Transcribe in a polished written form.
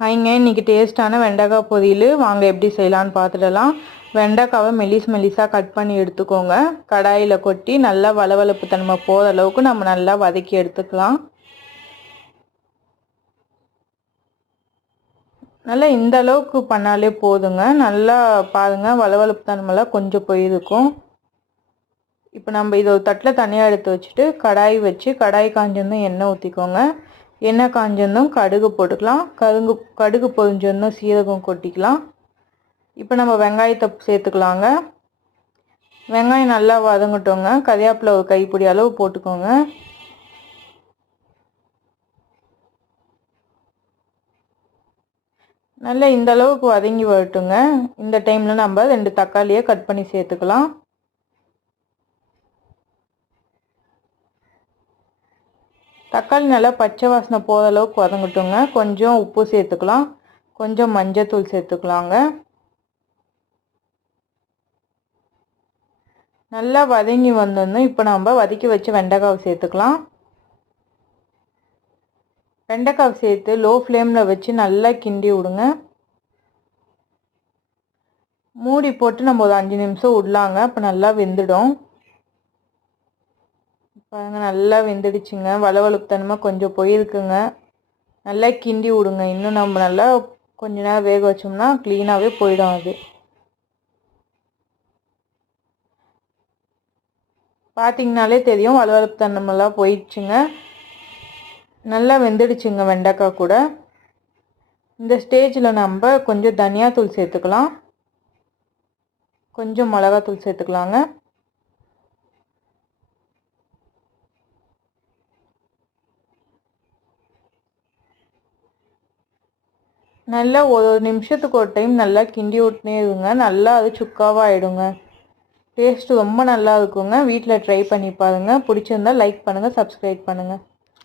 ஹைங்க, இன்றைக்கி டேஸ்ட்டான வெண்டைக்காய் பொரியல் வாங்க எப்படி செய்யலான்னு பார்த்துடலாம். வெண்டைக்காவை மெலிசாக கட் பண்ணி எடுத்துக்கோங்க. கடாயில் கொட்டி நல்லா வளவளப்பு தன்மை போகிற அளவுக்கு நம்ம நல்லா வதக்கி எடுத்துக்கலாம். நல்லா இந்த அளவுக்கு பண்ணாலே போதுங்க. நல்லா பாருங்கள், வளவளப்பு தன்மைலாம் கொஞ்சம் போயிருக்கும். இப்போ நம்ம இதை ஒரு தட்டில் தனியாக எடுத்து வச்சுட்டு கடாய் வச்சு கடாய் காஞ்சதும் எண்ணெய் ஊற்றிக்கோங்க. எண்ணெய் காஞ்சதும் கடுகு போட்டுக்கலாம். கடுகு பொரிஞ்சதும் சீரகம் கொட்டிக்கலாம். இப்போ நம்ம வெங்காயத்தை சேர்த்துக்கலாங்க. வெங்காயம் நல்லா வதங்கட்டோங்க. கறிவேப்பிலை ஒரு கைப்பிடி அளவு போட்டுக்கோங்க. நல்லா இந்த அளவுக்கு வதங்கி வரட்டுங்க. இந்த டைமில் நம்ம 2 தக்காளியை கட் பண்ணி சேர்த்துக்கலாம். தக்காளி நல்லா பச்சை வாசனை போகிற அளவுக்கு வதங்கட்டுங்க. கொஞ்சம் உப்பு சேர்த்துக்கலாம். கொஞ்சம் மஞ்சத்தூள் சேர்த்துக்கலாங்க. நல்லா வதங்கி வந்தோம். இப்போ நம்ம வதக்கி வச்சு வெண்டைக்காவை சேர்த்துக்கலாம். வெண்டைக்காவை சேர்த்து லோ ஃப்ளேமில் வச்சு நல்லா கிண்டி விடுங்க. மூடி போட்டு நம்ம ஒரு 5 நிமிஷம் விடலாங்க. அப்போ நல்லா வெந்துடும். பாருங்க, நல்லா வெந்துடுச்சுங்க. வளவளப்பு தன்மை கொஞ்சம் போயிருக்குங்க. நல்லா கிண்டி விடுங்க. இன்னும் நம்ம நல்லா கொஞ்ச நேரம் வேக வச்சோம்னா க்ளீனாகவே போயிடும். அது பார்த்தீங்கனாலே தெரியும், வளவளப்பு தன்மைலாம் போயிடுச்சுங்க. நல்லா வெந்துடுச்சுங்க வெண்டைக்காய் கூட. இந்த ஸ்டேஜில் நம்ம கொஞ்சம் தனியாத்தூள் சேர்த்துக்கலாம். கொஞ்சம் மிளகாத்தூள் சேர்த்துக்கலாங்க. நல்லா ஒரு நிமிஷத்துக்கு ஒரு டைம் நல்லா கிண்டி விட்டுனே இருங்க. நல்லா அது சுக்காவாக ஆகிடுங்க. டேஸ்ட்டு ரொம்ப நல்லா இருக்குங்க. வீட்டில் ட்ரை பண்ணி பாருங்கள். பிடிச்சிருந்தா லைக் பண்ணுங்கள், சப்ஸ்கிரைப் பண்ணுங்கள்.